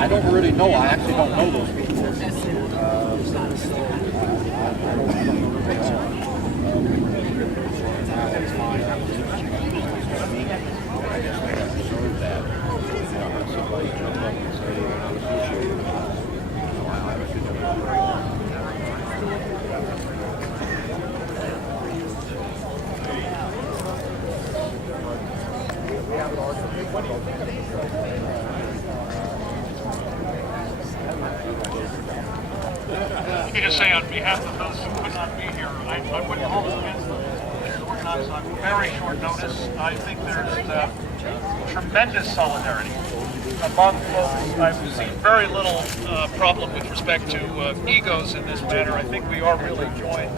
I don't really know. I actually don't know those people. I don't know who they are. It's fine. I just want to observe that. Somebody jump up and say, I appreciate it. I actually don't know. Let me just say on behalf of those who could not be here, I wouldn't hold it against them. It's organized on very short notice. I think there's tremendous solidarity among folks. I've seen very little problem with respect to egos in this matter. I think we are really joined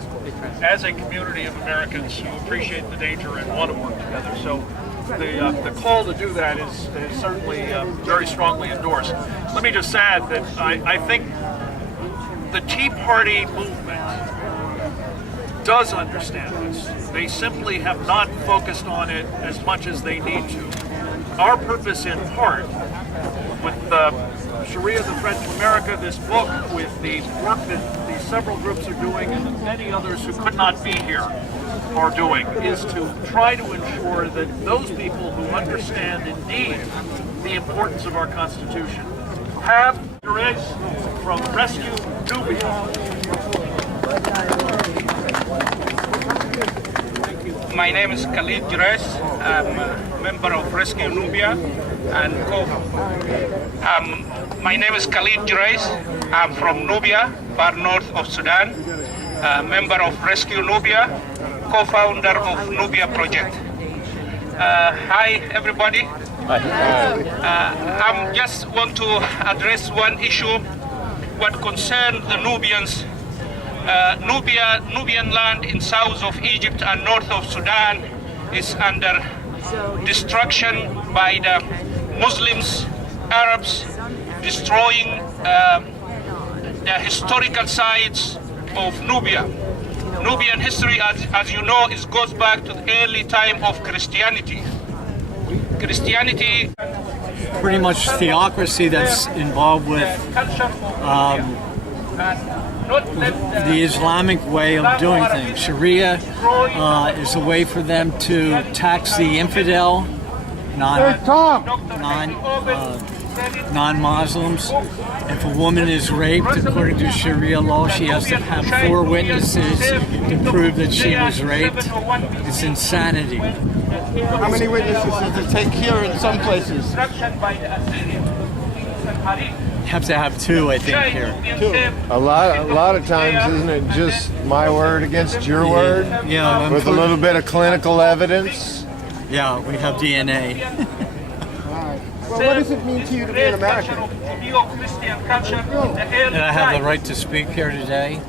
as a community of Americans who appreciate the danger and want to work together. So the call to do that is certainly very strongly endorsed. Let me just add that I think the Tea Party movement does understand this. They simply have not focused on it as much as they need to. Our purpose in part, with Sharia, the Threat to America, this book, with the work that these several groups are doing and many others who could not be here are doing, is to try to ensure that those people who understand indeed the importance of our Constitution have Perez from Rescue Nubia. My name is Khalid Jires. I'm a member of Rescue Nubia and my name is Khalid Jires. I'm from Nubia, far north of Sudan, a member of Rescue Nubia, co-founder of Nubia Project. Hi everybody. I just want to address one issue what concerns the Nubians. Nubian land in south of Egypt and north of Sudan is under destruction by the Muslims, Arabs, destroying the historical sites of Nubia. Nubian history, as you know, goes back to the early time of Christianity. Pretty much theocracy that's involved with the Islamic way of doing things. Sharia is a way for them to tax the infidel, non-Muslims. If a woman is raped, according to Sharia law, she has to have 4 witnesses to prove that she was raped. It's insanity. How many witnesses does it take here in some places? You have to have 2, I think, here. 2. A lot of times, isn't it just my word against your word? Yeah. With a little bit of clinical evidence? Yeah, we have DNA. Well, what does it mean to you to be an American? And I have the right to speak here today,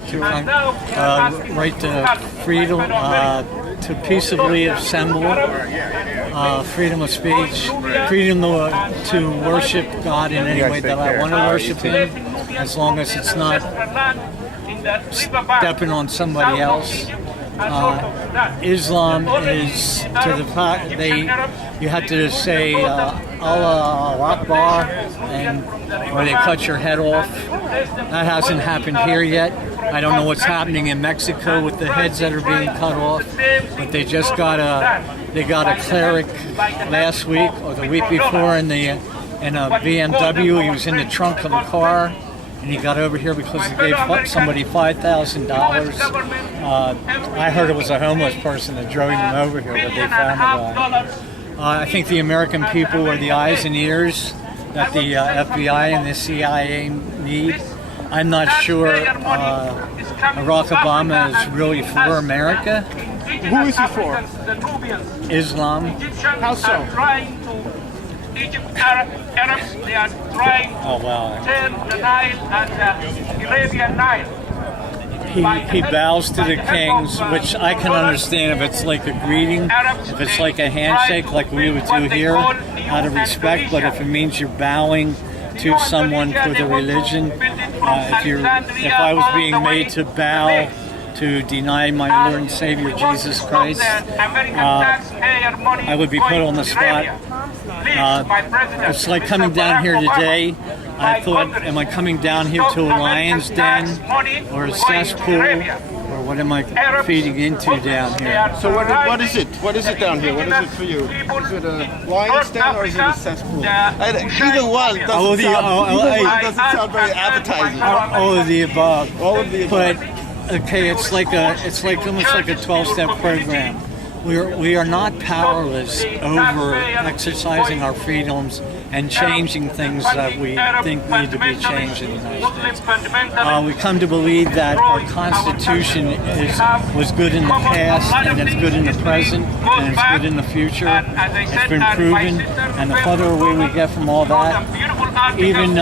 right to freedom, to peaceably assemble, freedom of speech, freedom to worship God in any way that I want to worship Him, as long as it's not stepping on somebody else. Islam is to the fact you have to say Allah Akbar, or they cut your head off. That hasn't happened here yet. I don't know what's happening in Mexico with the heads that are being cut off, but they just got a cleric last week or the week before in a BMW. He was in the trunk of a car, and he got over here because he gave somebody $5,000. I heard it was a homeless person that drove him over here, but they found the guy. I think the American people are the eyes and ears that the FBI and the CIA need. I'm not sure Barack Obama is really for America. Who is he for? Islam. How so? Arabs, they are trying to turn the Nile and the Arabian Nile. He bows to the kings, which I can understand if it's like a greeting, if it's like a handshake like we would do here, out of respect, but if it means you're bowing to someone for the religion, if I was being made to bow to deny my Lord and Savior Jesus Christ, I would be put on the spot. It's like coming down here today. I thought, am I coming down here to a lion's den or a cesspool, or what am I feeding into down here? So what is it? What is it down here? What is it for you? Is it a lion's den or is it a cesspool? Either one doesn't sound very appetizing. All of the above. All of the above. But okay, it's almost like a 12-step program. We are not powerless over exercising our freedoms and changing things that we think need to be changed in the United States. We come to believe that our Constitution was good in the past, and it's good in the present, and it's good in the future. It's been proven, and the further away we get from all that, even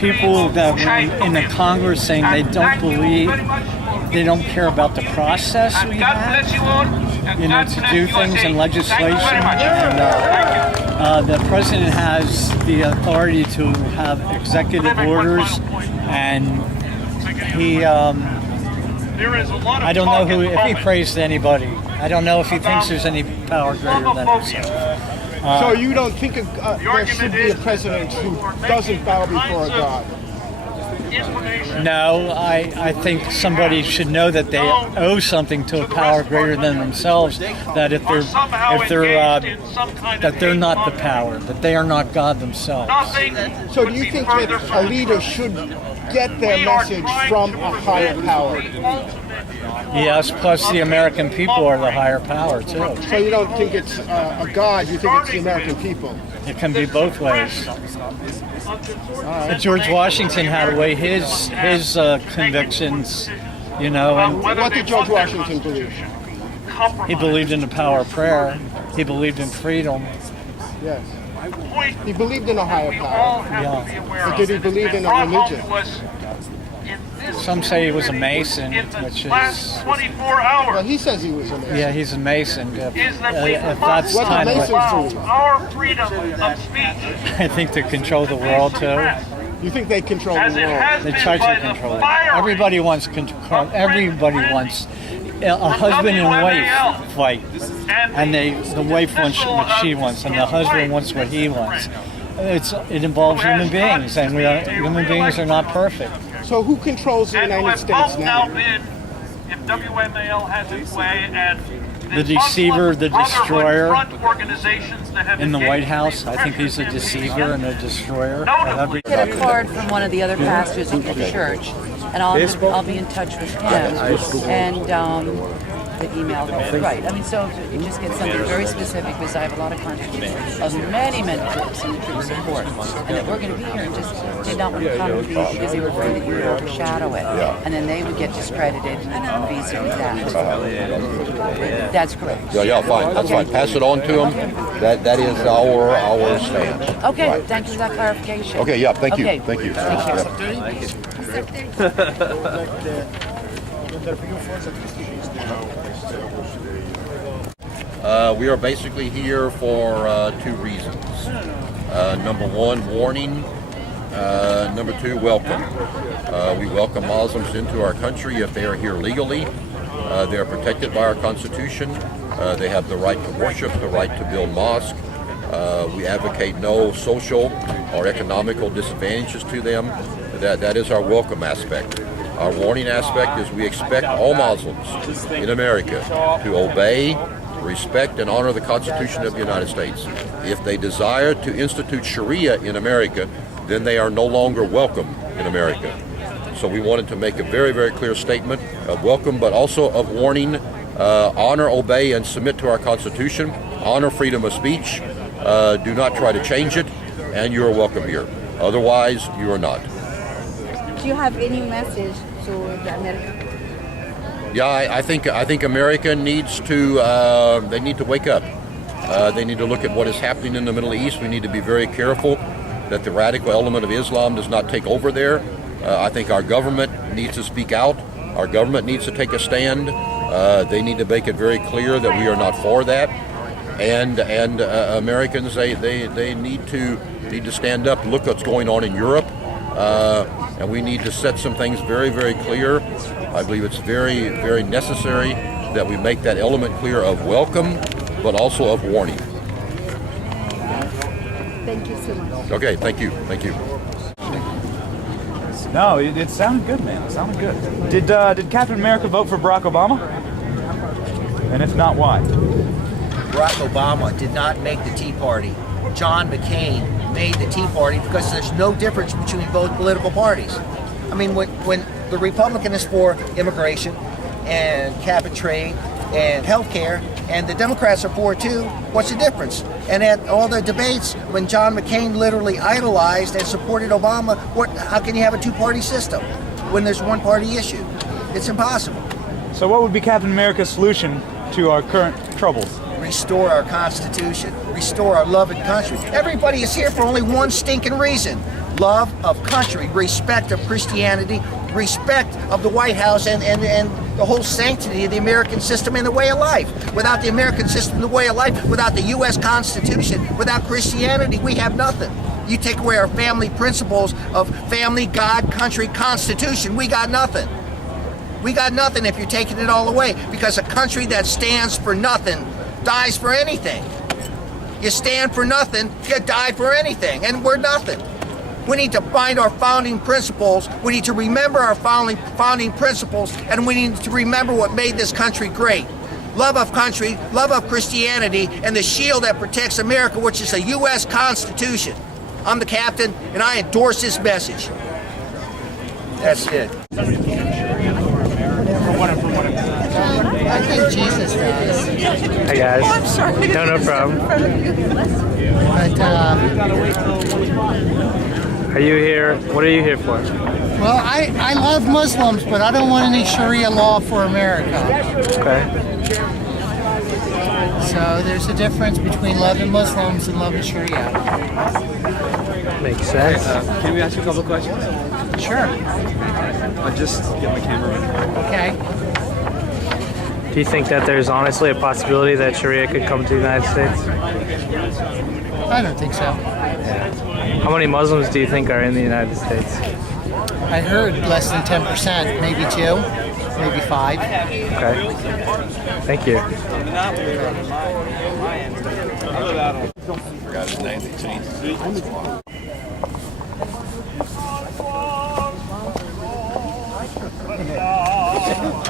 people that were in the Congress saying they don't believe, they don't care about the process we have, to do things in legislation. And the president has the authority to have executive orders, and he, I don't know if he prays to anybody. I don't know if he thinks there's any power greater than himself. So you don't think there should be a president who doesn't bow before a god? No, I think somebody should know that they owe something to a power greater than themselves. That that they're not the power, that they are not God themselves. So do you think that a leader should get their message from a higher power? Yes, plus the American people are the higher power too. So you don't think it's a god, you think it's the American people? It can be both ways. George Washington had to weigh his convictions, And what did George Washington believe? He believed in the power of prayer. He believed in freedom. Yes. He believed in a higher power. Yeah. But did he believe in a religion? Some say he was a Mason, which is... Well, he says he was a Mason. Yeah, he's a Mason. If that's What kind do of... Masons do? Our freedom of speech, I think to control the world too. You think they control the as it world? has They been try by to the control it. fire Everybody wants control. Everybody wants a husband and wife fight, and the wife wants what she wants, and the husband wants what he wants. It involves human beings, and human beings are not perfect. So who controls the United States now? If WMAL has its way and The deceiver, the destroyer. In the White House, House, I think he's a deceiver and a destroyer. Get a card from one of the other pastors in the church, and I'll be in touch with him. And the email, right? I mean, so you just get something very specific, because I have a lot of contributions of many troops and the troop support, and that we're going to be here and just did not want to come to these because they were afraid that you would overshadow it, and then they would get discredited vis-a-vis that. That's correct. Yeah, fine. That's fine. Pass it on to them. That is our stand. Okay, Right. thank you for that clarification. Okay, yeah, thank you. Okay. Thank you. Take care. We are basically here for two reasons. Number one, warning. Number two, welcome. We welcome Muslims into our country if they are here legally. They are protected by our Constitution. They have the right to worship, the right to build mosques. We advocate no social or economical disadvantages to them. That is our welcome aspect. Our warning aspect is we expect all Muslims in America to obey, respect, and honor the Constitution of the United States. If they desire to institute Sharia in America, then they are no longer welcome in America. So we wanted to make a very, very clear statement of welcome, but also of warning. Honor, obey, and submit to our Constitution. Honor freedom of speech. Do not try to change it, and you are welcome here. Otherwise, you are not. Do you have any message to the American? Yeah, I think America needs to. They need to wake up. They need to look at what is happening in the Middle East. We need to be very careful that the radical element of Islam does not take over there. I think our government needs to speak out. Our government needs to take a stand. They need to make it very clear that we are not for that. And Americans, they need to stand up. Look what's going on in Europe. And we need to set some things very, very clear. I believe it's very, very necessary that we make that element clear of welcome, but also of warning. Thank you so much. Okay, thank you. Thank you. No, it sounded good, man. It sounded good. Did Captain America vote for Barack Obama? And if not, why? Barack Obama did not make the Tea Party. John McCain made the Tea Party because there's no difference between both political parties. I mean, when the Republican is for immigration and cap and trade and health care, and the Democrats are for it too, what's the difference? And at all the debates, when John McCain literally idolized and supported Obama, how can you have a two-party system when there's one-party issue? It's impossible. So what would be Captain America's solution to our current troubles? Restore our Constitution, restore our love of country. Everybody is here for only one stinking reason: love of country, respect of Christianity, respect of the White House and the whole sanctity of the American system and the way of life. Without the American system, the way of life, without the U.S. Constitution, without Christianity, we have nothing. You take away our family principles of family, God, country, Constitution, we got nothing. We got nothing if you're taking it all away, because a country that stands for nothing dies for anything. You stand for nothing, you die for anything, and we're nothing. We need to find our founding principles. We need to remember our founding principles, and we need to remember what made this country great. Love of country, love of Christianity, and the shield that protects America, which is the U.S. Constitution. I'm the captain, and I endorse this message. That's it. I think Jesus does. Hey guys. Oh, I'm sorry. No problem. But, are you here? What are you here for? well, I love Muslims, but I don't want any Sharia law for America. Okay. So there's a difference between loving Muslims and loving Sharia. Makes sense. Can we ask you a couple questions? Sure. I'll just get my camera ready. Okay. Do you think that there's honestly a possibility that Sharia could come to the United States? I don't think so. How many Muslims do you think are in the United States? I heard less than 10%, maybe 2, maybe 5. Okay. Thank you. Forgot his name. They changed his name.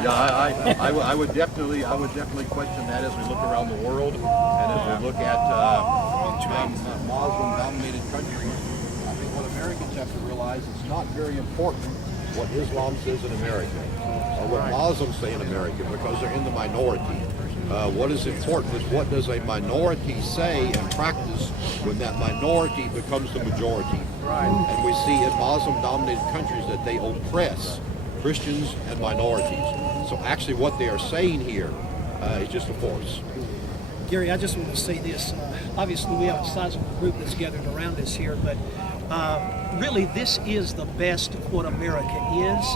Yeah, I would definitely question that as we look around the world and as we look at Muslim-dominated countries. I think what Americans have to realize it's not very important what Islam says in America or what Muslims say in America, because they're in the minority. What is important is what does a minority say and practice when that minority becomes the majority. And we see in Muslim-dominated countries that they oppress Christians and minorities. So actually what they are saying here is just a force. Gary, I just want to say this. Obviously we have a sizable group that's gathered around us here, but really this is the best of what America is.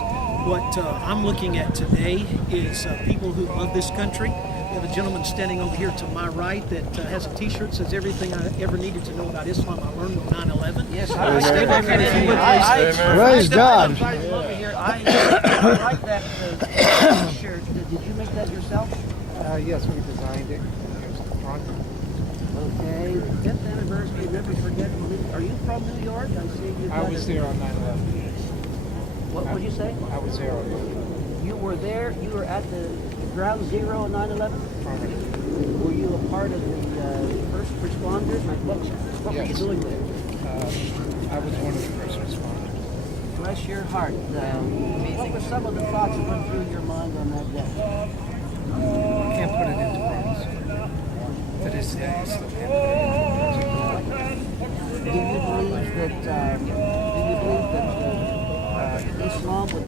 What I'm looking at today is people who love this country. We have a gentleman standing over here to my right that has a t-shirt that says everything I ever needed to know about Islam I learned on 9/11. Yes, stay back here if you would, please. Praise God. I like that t-shirt. Did you make that yourself? Yes, we designed it. Here's the front. Okay, 10th anniversary, never forget. Are you from New York? I see you. I was there on 9/11. What would you say? I was there on 9/11. You were there? You were at the ground zero on 9/11? Were you a part of the first responders? What were you doing there? I was one of the first responders. Bless your heart. What were some of the thoughts that went through your mind on that day? I can't put it into words. To this day, I still can't put it into words. Do you believe that Islam would